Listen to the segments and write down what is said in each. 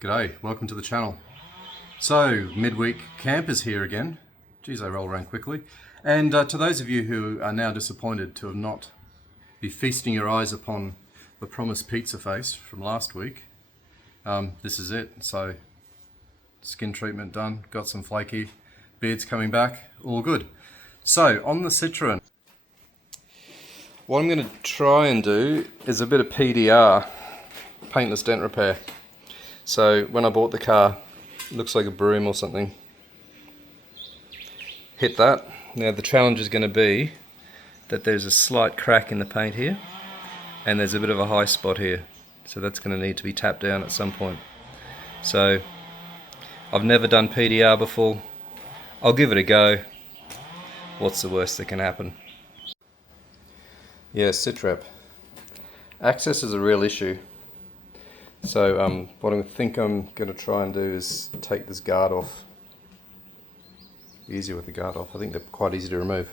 G'day, welcome to the channel. So, midweek camp is here again. Geez, I roll around quickly. And to those of you who are now disappointed to have not be feasting your eyes upon the promised pizza face from last week, this is it. So, skin treatment done, got some flaky, beard's coming back, all good. So, on the Citroën, what I'm going to try and do is a bit of PDR, paintless dent repair. So when I bought the car, it looks like a broom or something. Hit that. Now the challenge is going to be that there's a slight crack in the paint here and there's a bit of a high spot here. So that's going to need to be tapped down at some point. So I've never done PDR before. I'll give it a go. What's the worst that can happen? Yeah, sitrep. Access is a real issue. So what I think I'm going to try and do is take this guard off. Easier with the guard off. I think they're quite easy to remove.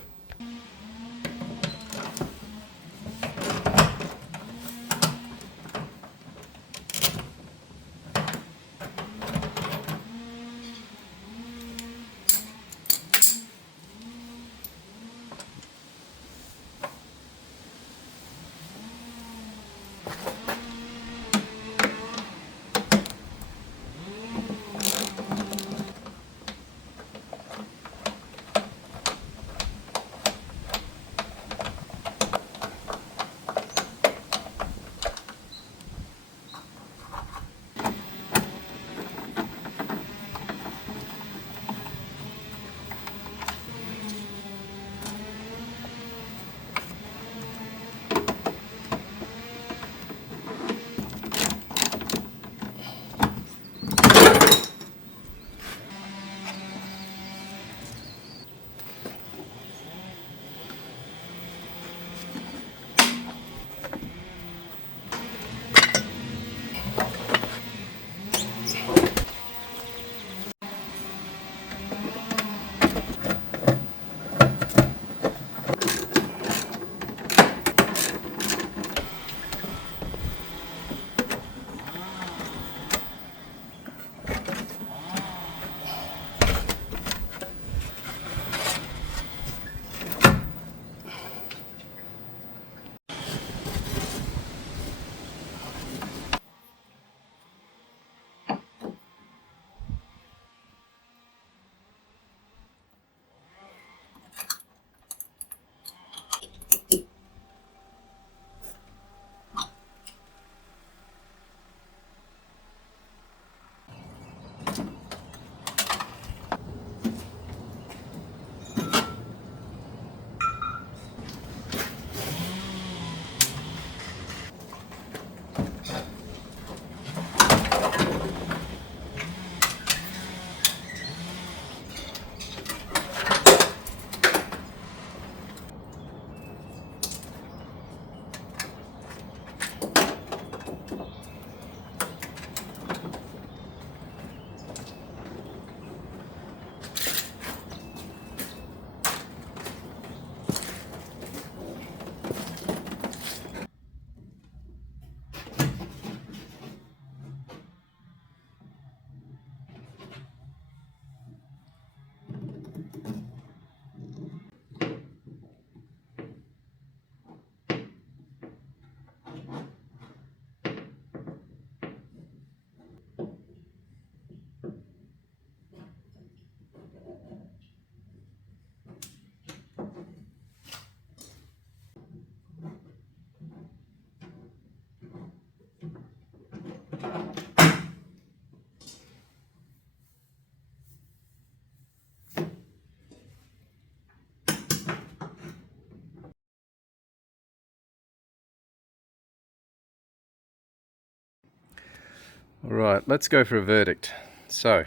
Alright, let's go for a verdict. So,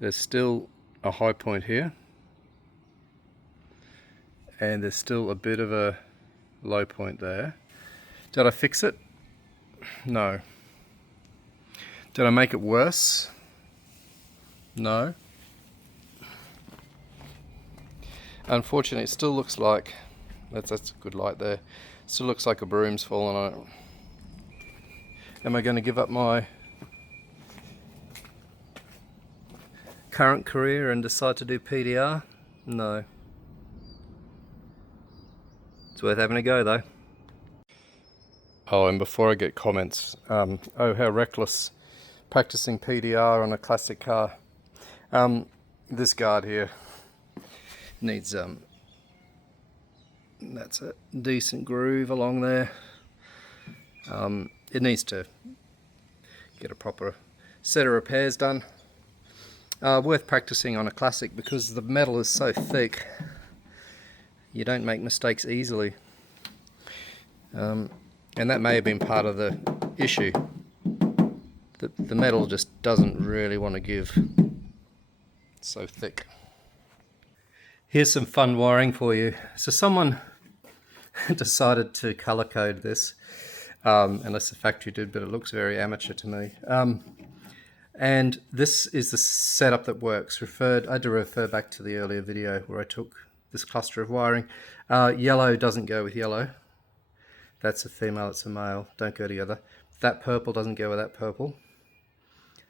there's still a high point here, and there's still a bit of a low point there. Did I fix it? No. Did I make it worse? No. Unfortunately, it still looks like, that's a good light there, still looks like a broom's fallen on it. Am I going to give up my current career and decide to do PDR? No. It's worth having a go though. Oh, and before I get comments, oh how reckless practicing PDR on a classic car. This guard here needs that's a decent groove along there. It needs to get a proper set of repairs done. Worth practicing on a classic because the metal is so thick you don't make mistakes easily, and that may have been part of the issue. The metal just doesn't really want to give. It's so thick. Here's some fun wiring for you. So someone decided to color code this, unless the factory did, but it looks very amateur to me. And this is the setup that works. I had to refer back to the earlier video where I took this cluster of wiring. Yellow doesn't go with yellow. That's a female, it's a male. Don't go together. That purple doesn't go with that purple.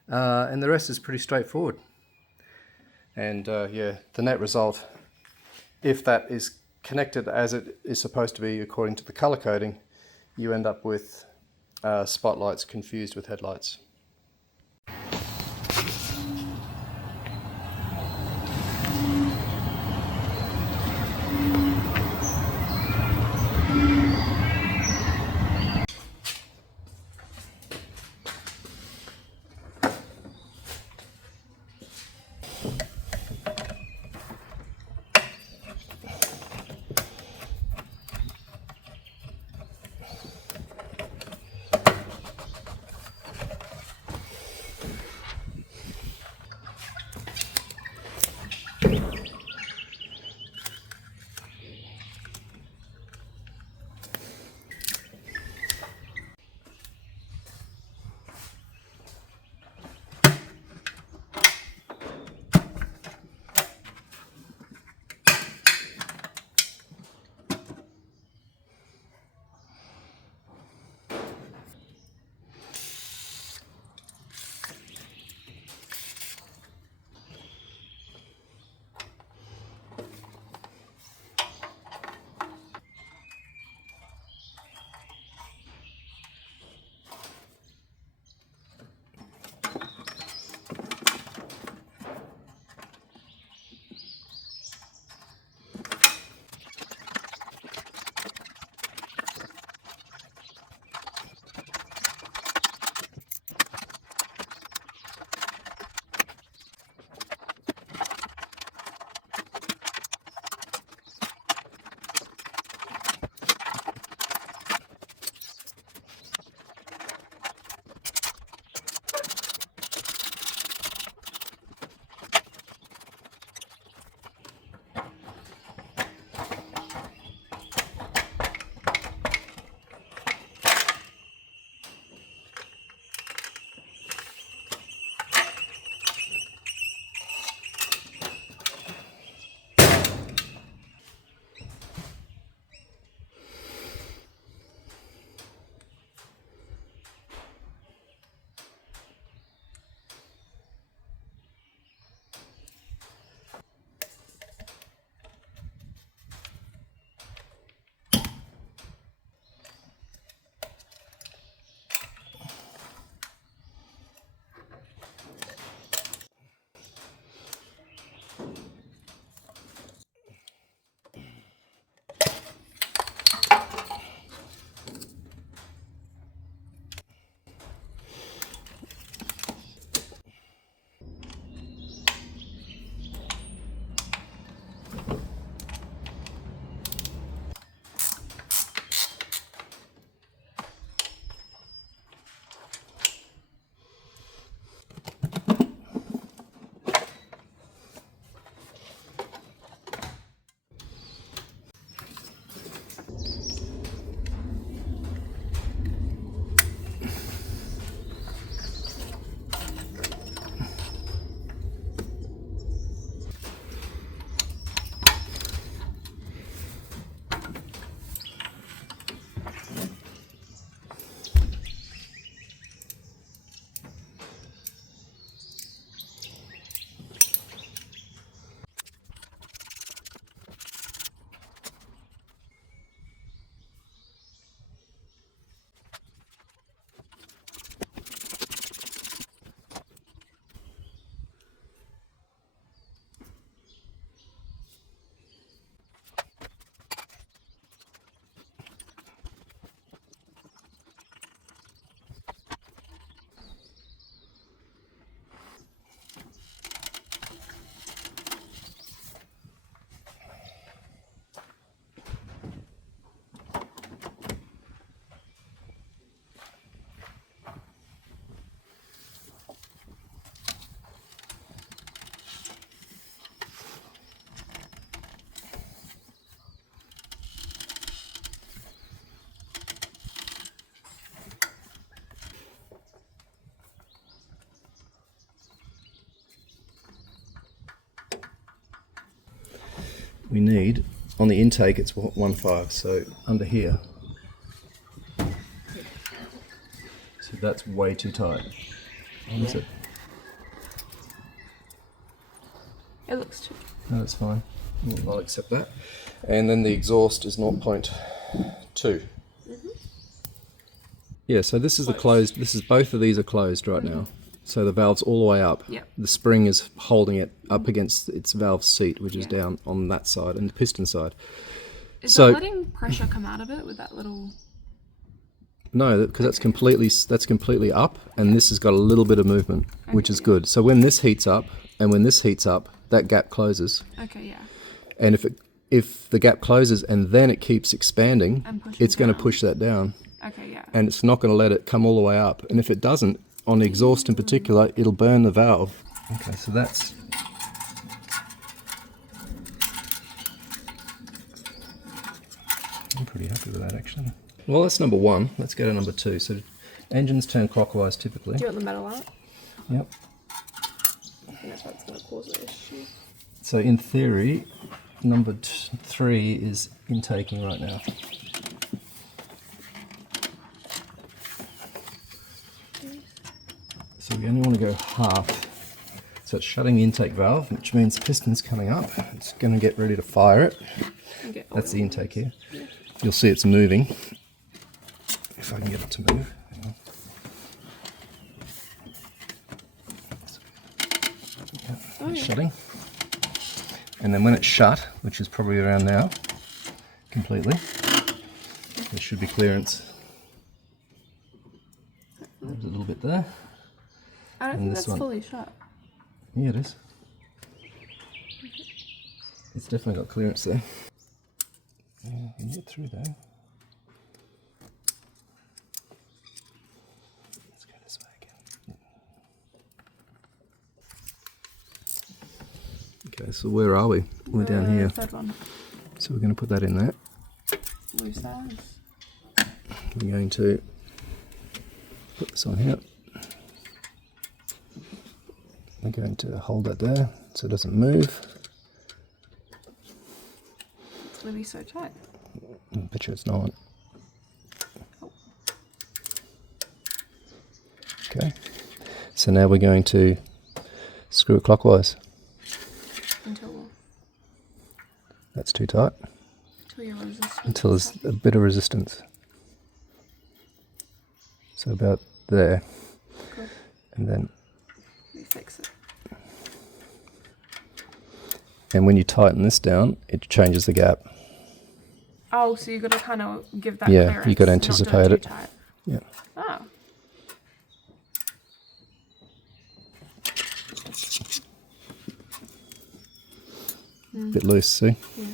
And the rest is pretty straightforward. And yeah, the net result, if that is connected as it is supposed to be according to the color coding, you end up with spotlights confused with headlights. we need, on the intake it's 1.5, so under here. So that's way too tight. What is it? It looks too. No, that's fine. I'll accept that. And then the exhaust is 0.2. Yeah, so this is the closed, both of these are closed right now. So the valve's all the way up. Yep. The spring is holding it up against its valve seat, which is down on that side, and the piston side. Is that letting pressure come out of it with that little... No, because that's completely up, and this has got a little bit of movement, which is good. So when this heats up, and when this heats up, that gap closes. Okay, yeah. And if the gap closes and then it keeps expanding, it's going to push that down. Okay, yeah. And it's not going to let it come all the way up. And if it doesn't, on the exhaust in particular, it'll burn the valve. Okay, so that's... I'm pretty happy with that, actually. Well, that's number one. Let's go to number two. So engines turn clockwise typically. Do you want the metal out? Yep. I think that's what's going to cause an issue. So in theory, number 3 is intaking right now. So we only want to go half. So it's shutting the intake valve, which means the piston's coming up. It's going to get ready to fire it. That's the intake here. Yeah. You'll see it's moving. If I can get it to move. Hang on. Yeah, it's shutting. And then when it's shut, which is probably around now, completely, there should be clearance. There's a little bit there. I don't think that's fully shut. Yeah, it is. It's definitely got clearance there. Yeah, you can get through there. Let's go this way again. Okay, so where are we? We're down here. Third one. So we're going to put that in there. Loose that. We're going to put this on here. We're going to hold that there so it doesn't move. It's going to be so tight. I bet you it's not. Oh. Okay, so now we're going to screw it clockwise. Until... That's too tight. Until you're resistant. Until there's a bit of resistance. So about there. Cool. And then... we fix it. And when you tighten this down, it changes the gap. Oh, so you've got to kind of give that clearance. clearance. You've got to anticipate it. Tight. Yeah. Oh. Bit loose, see? Yeah.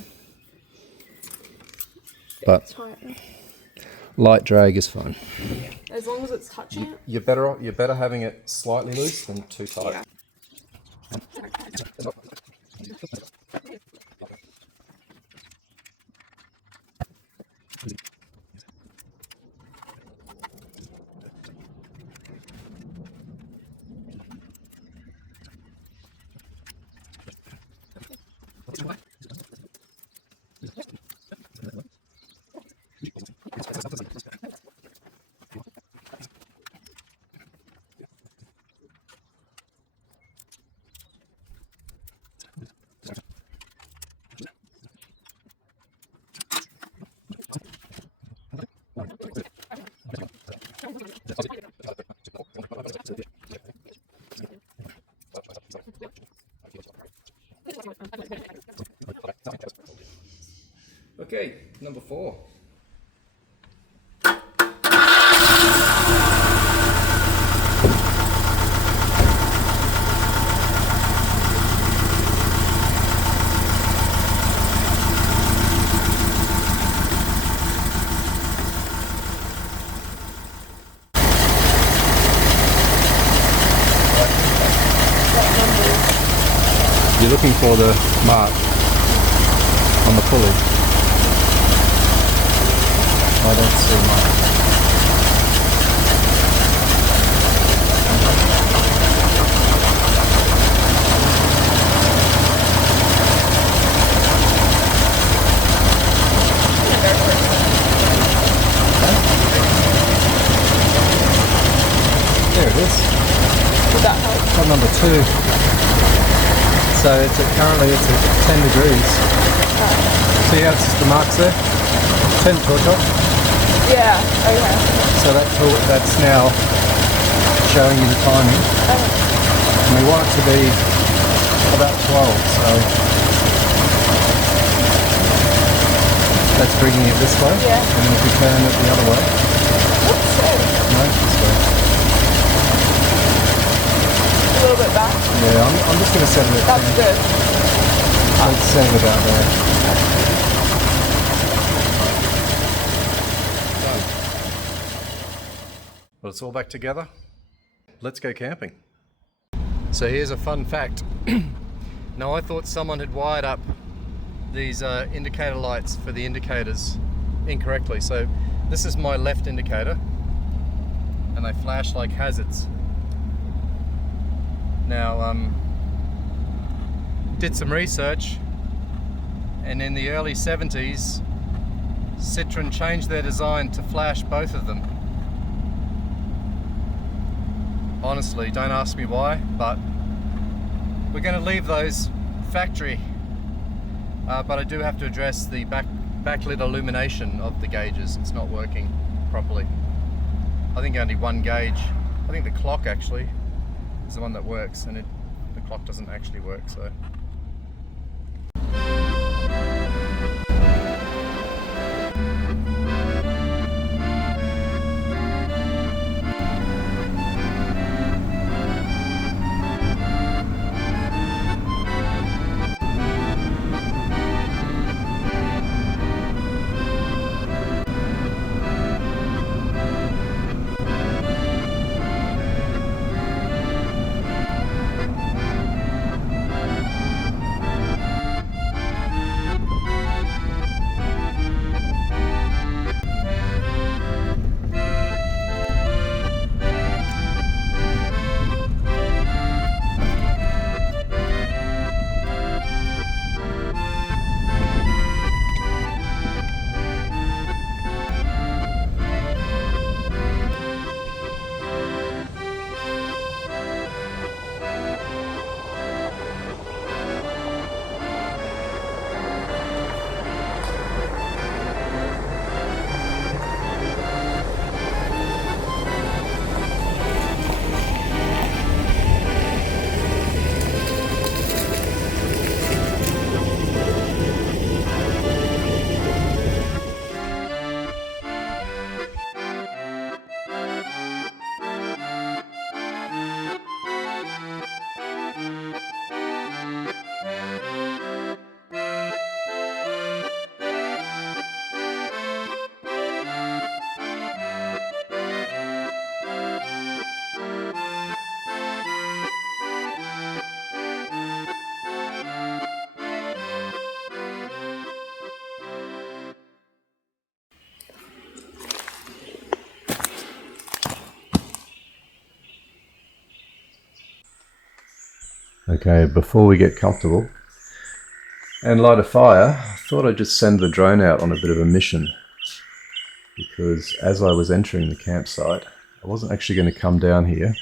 But light drag is fine. As long as it's touching it. You're better having it slightly loose than too tight. Yeah. Okay, number 4. You're looking for the mark on the pulley. I don't see much. There it is. Would that help? Got number 2. So currently it's at 10 degrees. See how it's just the marks there? 10 torch off. Yeah, okay. So that's now showing you the timing. And we want it to be about 12, so that's bringing it this way. Yeah. And then if we turn it the other way. Oops, sorry. No, this way. A little bit back. Yeah, I'm just going to set it at 10. That's good. Let's set it about there. Done. Well, it's all back together. Let's go camping. So here's a fun fact. Now I thought someone had wired up these indicator lights for the indicators incorrectly. So this is my left indicator and they flash like hazards. Now did some research, and in the early 70s Citroën changed their design to flash both of them. Honestly, don't ask me why, but we're going to leave those factory. But I do have to address the backlit illumination of the gauges. It's not working properly. I think only one gauge. I think the clock actually is the one that works, and the clock doesn't actually work. So. Okay, before we get comfortable and light a fire, I thought I'd just send the drone out on a bit of a mission, because as I was entering the campsite, I wasn't actually going to come down here.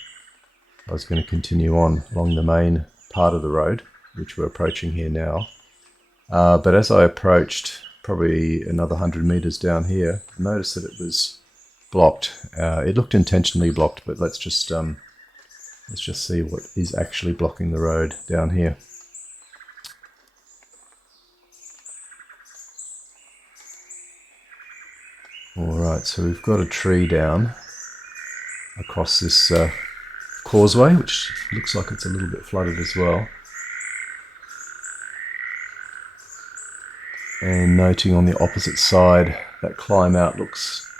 I was going to continue on along the main part of the road, which we're approaching here now. But as I approached probably another 100 meters down here, I noticed that it was blocked. It looked intentionally blocked, but let's just see what is actually blocking the road down here. Alright, so we've got a tree down across this causeway, which looks like it's a little bit flooded as well. And noting on the opposite side, that climb out looks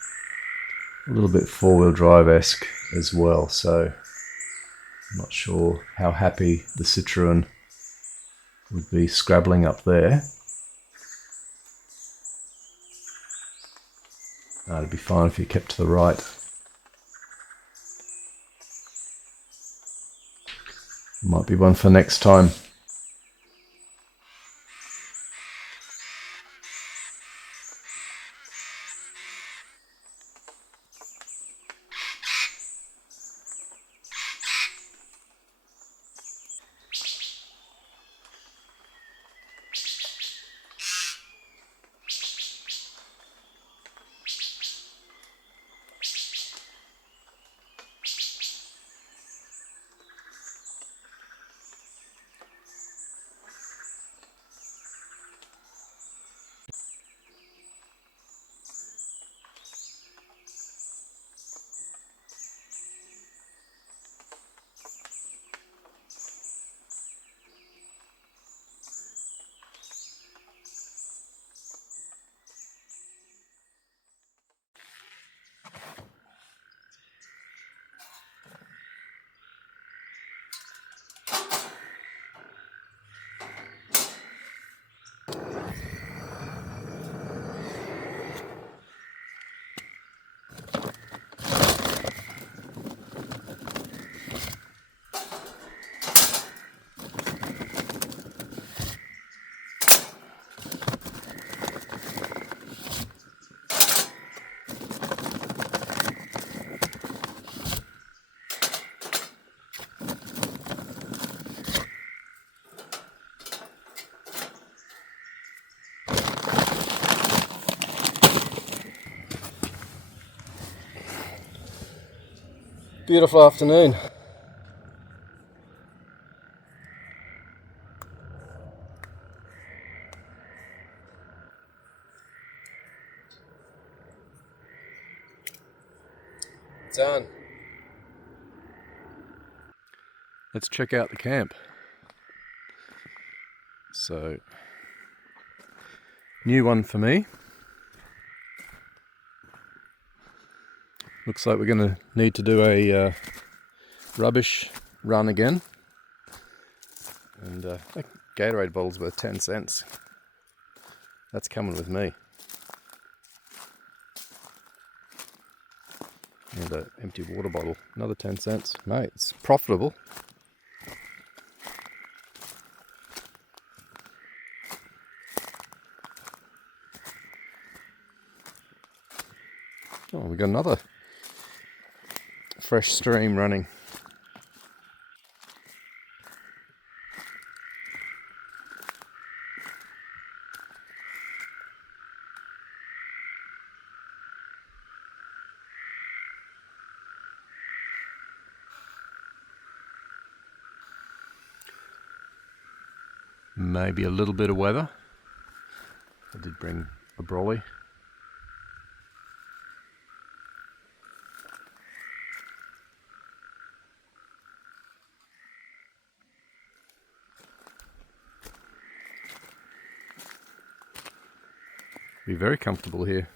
a little bit four-wheel drive-esque as well, so I'm not sure how happy the Citroën would be scrabbling up there. It'd be fine if you kept to the right. Might be one for next time. Beautiful afternoon. Done. Let's check out the camp. So, new one for me. Looks like we're going to need to do a rubbish run again. And that Gatorade bottle's worth 10 cents. That's coming with me. And an empty water bottle, another 10 cents. Mate, it's profitable. Oh, we got another fresh stream running. Maybe a little bit of weather. I did bring a brolly. Be very comfortable here.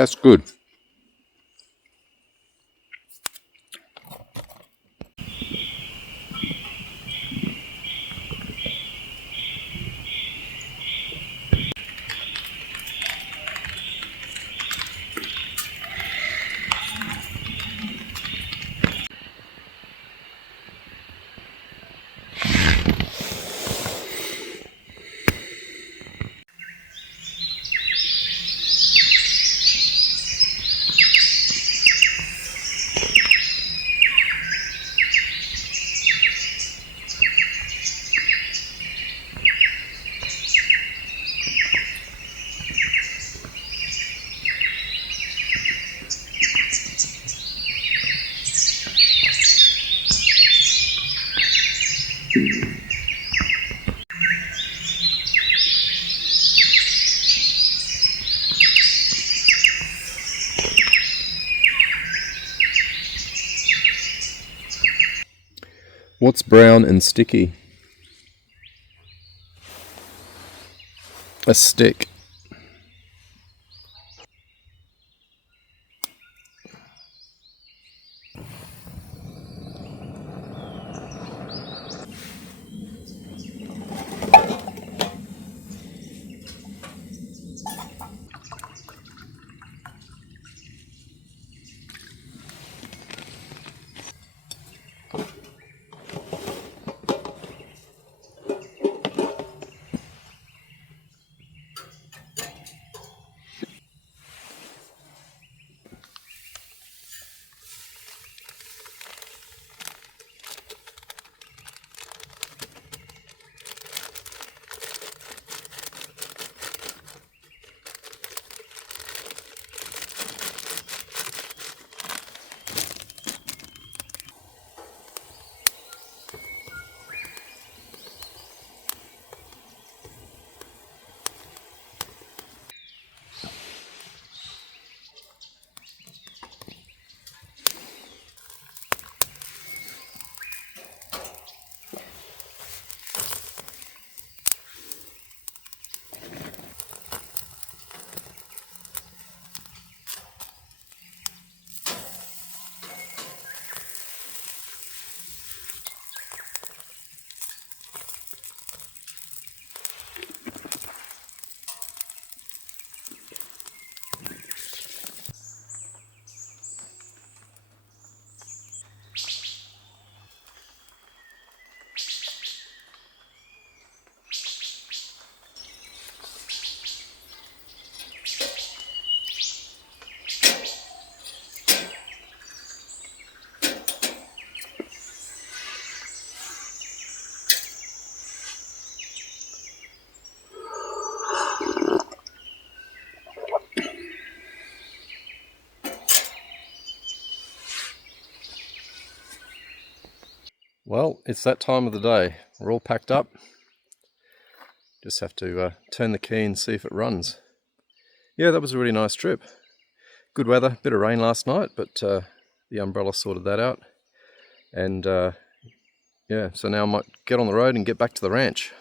That's good. What's brown and sticky? A stick. Well, it's that time of the day. We're all packed up. Just have to turn the key and see if it runs. Yeah, that was a really nice trip. Good weather, bit of rain last night, but the umbrella sorted that out. And yeah, so now I might get on the road and get back to the ranch.